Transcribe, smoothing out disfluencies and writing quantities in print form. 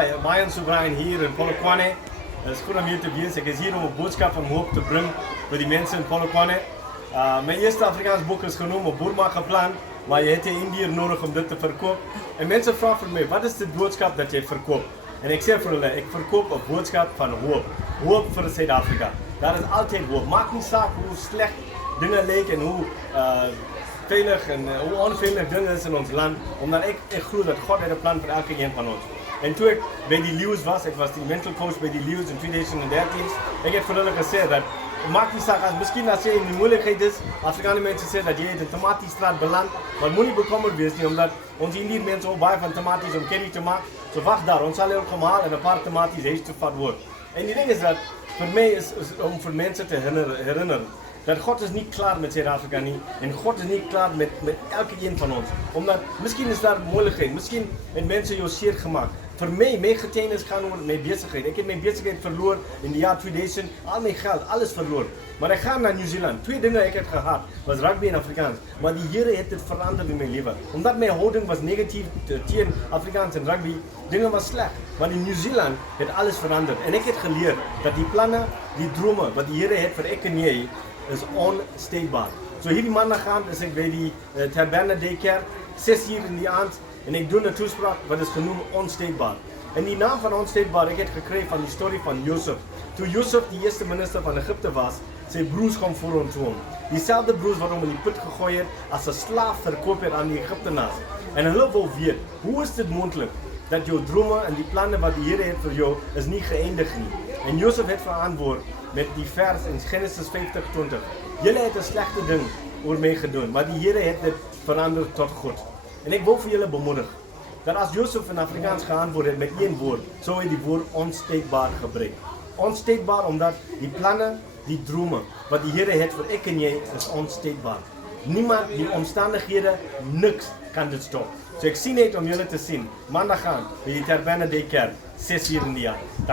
Mayan Soebraan hier in Polokwane. Het is goed om hier te wezen. Ik is hier om een boodschap van hoop te brengen voor die mensen in Polokwane. Mijn eerste Afrikaans boek is genoemd Boermakaplan, maar je hebt in Indië nodig om dit te verkopen. En mensen vragen voor mij, wat is de boodschap dat je verkoopt? En ik zeg voor hen, ik verkoop een boodschap van hoop. Hoop voor Zuid-Afrika. Dat is altijd hoop. Maakt niet uit hoe slecht dingen lijken en hoe veilig en hoe onveilig dingen is in ons land. Omdat ik geloof dat God heeft een plan voor elke een van ons. En toen ik bij die Leeuws was, ik was die mental coach bij die Leeuws in 2013, ik heb voor hen gezegd dat het maakt niet uit, misschien als je in de moeilijkheid is, Afrikaanse mensen zeggen dat je in de tomatiestraat belandt, maar moet niet bekommerd wezen, omdat onze Indiër mensen ook bij van tomaties om curry te maken. Zo wacht daar, ons zal ook gaan halen en een paar tomaties heeft te vat worden. En die ding is dat, voor mij is om voor mensen te herinneren, dat God is niet klaar met Zuid-Afrika niet. En God is niet klaar met elke een van ons. Omdat, misschien is daar moeilijkheid, misschien hebben mensen jou zeer gemaakt. Voor mij, mijn getuigenis gaan over mijn bezigheid. Ik heb mijn bezigheid verloren in de jaar 2000, al mijn geld, alles verloren. Maar ik ga naar Nieuw-Zeeland. Twee dingen ik heb gehad, was rugby en Afrikaans. Maar die Heer heeft het veranderd in mijn leven. Omdat mijn houding was negatief tegen Afrikaans en rugby, dingen was slecht. Maar in Nieuw-Zeeland heeft alles veranderd. En ik heb geleerd dat die plannen, die dromen, wat die Heer heeft voor ik en jij, is onsteekbaar. Zo hierdie maandag gaan is ik bij die Taberna Daycare, 6 uur in die avond, en ik doe een toespraak wat is genoemd onsteekbaar. En die naam van onsteekbaar, ik heb gekregen van die story van Jozef. Toen Jozef de eerste minister van Egypte was, zijn broers kwam voor hem toe. Diezelfde broers wat hem in die put gegooid heeft, als een slaaf verkoop aan die Egyptenaars. En hulle wil weten, hoe is dit mogelijk? Dat jouw dromen en die plannen wat de Heer heeft voor jou, is niet geëindigd nie. En Jozef heeft verantwoord met die vers in Genesis 50:20. Jullie hebben een slechte ding over mij gedaan, maar die Heer heeft het veranderd tot goed. En ik wil voor jullie bemoedigen, dat als Jozef in Afrikaans geantwoord heeft met één woord, zou hij die woord onsteekbaar gebruiken. Onsteekbaar omdat die plannen, die dromen, wat die Heer heeft voor ik en jij, is onsteekbaar. Niemand, die omstandigheden, niks kan dit stoppen. Dus ik zie niet om jullie te zien, maandag gaan, bij die Taberna Daycare, 6 uur in die jaar.